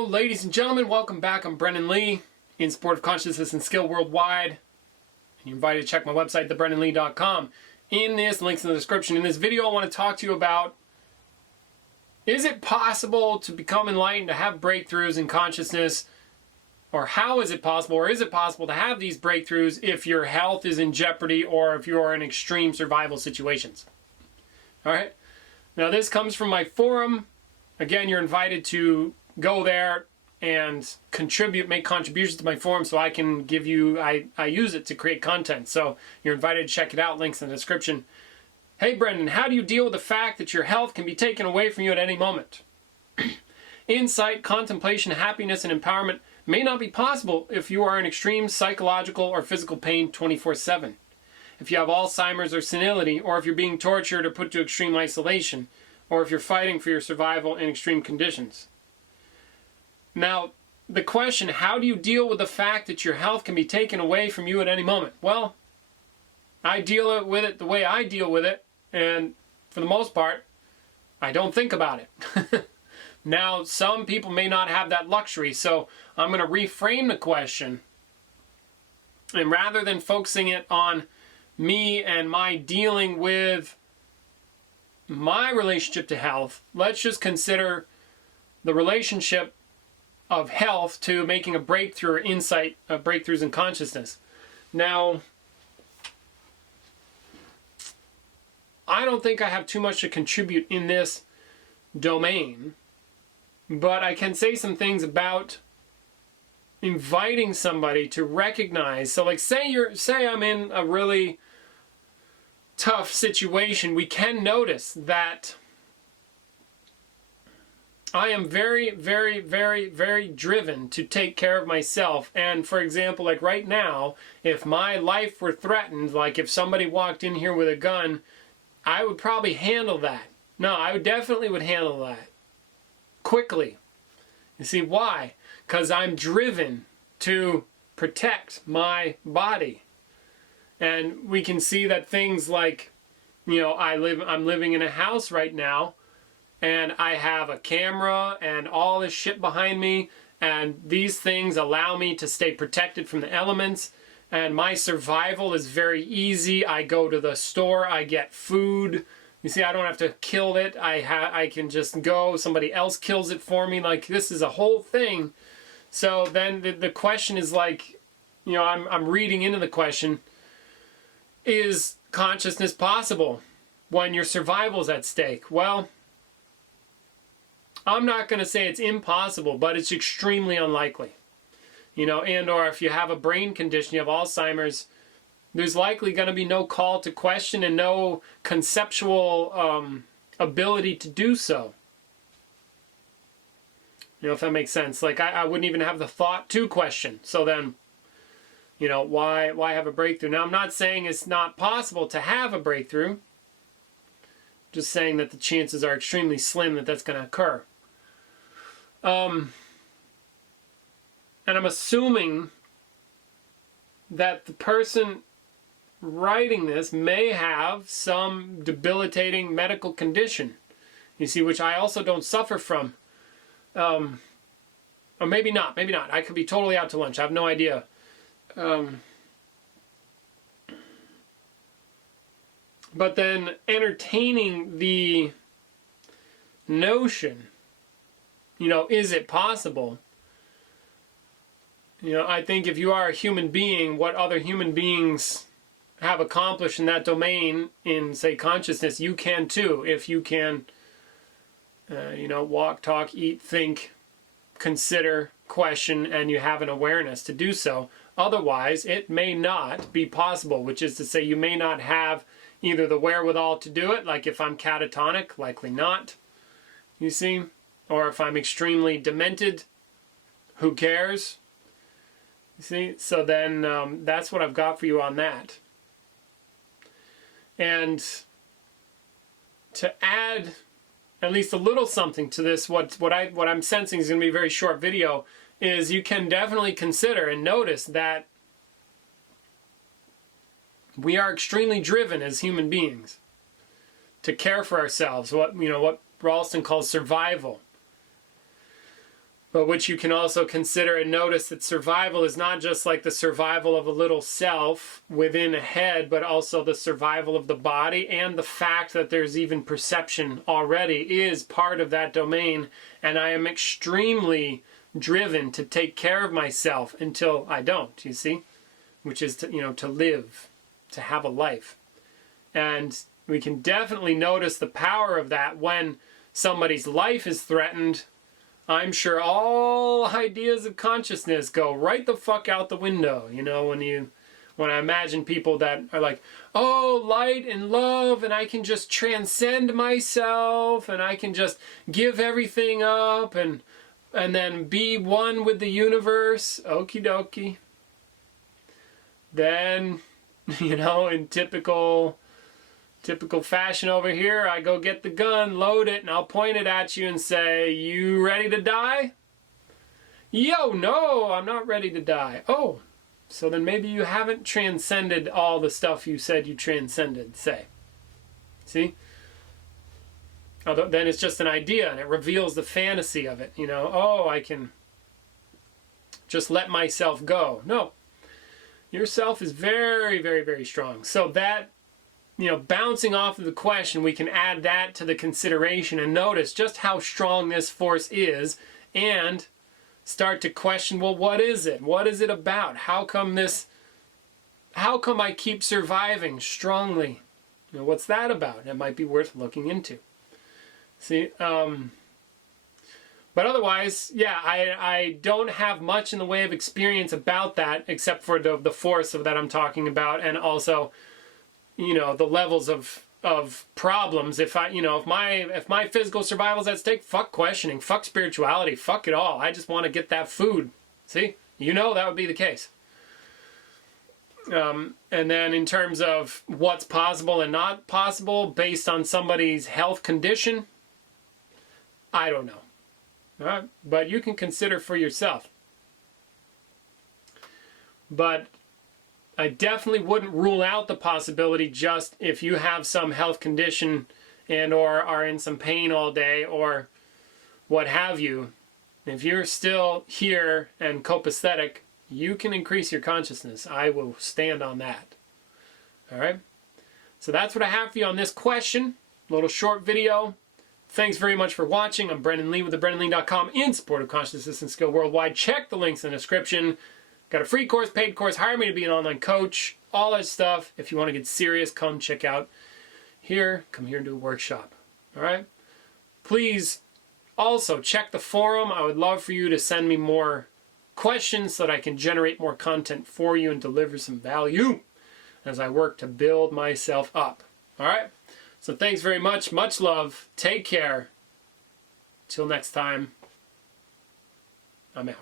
Hello, ladies and gentlemen. Welcome back. I'm Brennan Lee in Support of Consciousness and Skill Worldwide. And you're invited to check my website, thebrennanlee.com. In this, links in the description. In this video, I want to talk to you about, is it possible to become enlightened, to have breakthroughs in consciousness? Or how is it possible, or is it possible to have these breakthroughs if your health is in jeopardy or if you're in extreme survival situations? All right. Now, this comes from my forum. Again, you're invited to go there and contribute, make contributions to my forum so I can give you, I use it to create content. So you're invited to check it out, links in the description. Hey Brendan, how do you deal with the fact that your health can be taken away from you at any moment? Insight, contemplation, happiness, and empowerment may not be possible if you are in extreme psychological or physical pain 24/7. If you have Alzheimer's or senility, or if you're being tortured or put to extreme isolation, or if you're fighting for your survival in extreme conditions. Now, the question, how do you deal with the fact that your health can be taken away from you at any moment? Well, I deal with it the way I deal with it, and for the most part, I don't think about it. Now, some people may not have that luxury, so I'm going to reframe the question, and rather than focusing it on me and my dealing with my relationship to health, let's just consider the relationship of health to making a breakthrough or insight, breakthroughs in consciousness. Now, I don't think I have too much to contribute in this domain, but I can say some things about inviting somebody to recognize. So like say I'm in a really tough situation, we can notice that I am very, very, very, very driven to take care of myself. And for example, like right now, if my life were threatened, like if somebody walked in here with a gun, I would probably handle that. No, I would definitely handle that quickly. You see why? Because I'm driven to protect my body. And we can see that things like, you know, I'm living in a house right now, and I have a camera and all this shit behind me, and these things allow me to stay protected from the elements, and my survival is very easy. I go to the store, I get food. You see, I don't have to kill it. I can just go, somebody else kills it for me. Like, this is a whole thing. So then the question is like, you know, I'm reading into the question, is consciousness possible when your survival is at stake? Well, I'm not going to say it's impossible, but it's extremely unlikely. You know, and or if you have a brain condition, you have Alzheimer's, there's likely going to be no call to question and no conceptual ability to do so. You know, if that makes sense. Like, I wouldn't even have the thought to question. So then, you know, why have a breakthrough? Now, I'm not saying it's not possible to have a breakthrough. Just saying that the chances are extremely slim that that's going to occur. And I'm assuming that the person writing this may have some debilitating medical condition, you see, which I also don't suffer from. Or maybe not, maybe not. I could be totally out to lunch. I have no idea. But then entertaining the notion, you know, is it possible? You know, I think if you are a human being, what other human beings have accomplished in that domain, in, say, consciousness, you can too. If you can, you know, walk, talk, eat, think, consider, question, and you have an awareness to do so. Otherwise, it may not be possible, which is to say you may not have either the wherewithal to do it, like if I'm catatonic, likely not, you see, or if I'm extremely demented, who cares? You see, so then that's what I've got for you on that. And to add at least a little something to this, what I'm sensing is going to be a very short video, is you can definitely consider and notice that we are extremely driven as human beings to care for ourselves, what Ralston calls survival. but which you can also consider and notice that survival is not just like the survival of a little self within a head, but also the survival of the body, and the fact that there's even perception already is part of that domain. And I am extremely driven to take care of myself until I don't, you see, which is to, to live, to have a life. And we can definitely notice the power of that when somebody's life is threatened. I'm sure all ideas of consciousness go right the fuck out the window. When I imagine people that are like, oh, light and love, and I can just transcend myself, and I can just give everything up, and then be one with the universe. Okie dokie. Then, in typical fashion over here, I go get the gun, load it, and I'll point it at you and say, you ready to die? Yo, no, I'm not ready to die. Oh, so then maybe you haven't transcended all the stuff you said you transcended, say. See? Although then it's just an idea, and it reveals the fantasy of it. Oh, I can just let myself go. No. Yourself is very, very, very strong. So that, bouncing off of the question, we can add that to the consideration and notice just how strong this force is, and start to question, well, what is it? What is it about? How come I keep surviving strongly? What's that about? It might be worth looking into. See, but otherwise, yeah, I don't have much in the way of experience about that, except for the force that I'm talking about, and also, the levels of problems. If my physical survival's at stake, fuck questioning, fuck spirituality, fuck it all. I just want to get that food. See, that would be the case. And then in terms of what's possible and not possible based on somebody's health condition, I don't know. All right? But you can consider for yourself. But I definitely wouldn't rule out the possibility just if you have some health condition and or are in some pain all day or what have you. If you're still here and copacetic, you can increase your consciousness. I will stand on that. All right? So that's what I have for you on this question. A little short video. Thanks very much for watching. I'm Brennan Lee with thebrennanlee.com in support of consciousness and skill worldwide. Check the links in the description. Got a free course, paid course, hire me to be an online coach, all that stuff. If you want to get serious, come check out here. Come here and do a workshop. All right? Please also check the forum. I would love for you to send me more questions so that I can generate more content for you and deliver some value as I work to build myself up. All right? So thanks very much. Much love. Take care. Till next time, I'm out.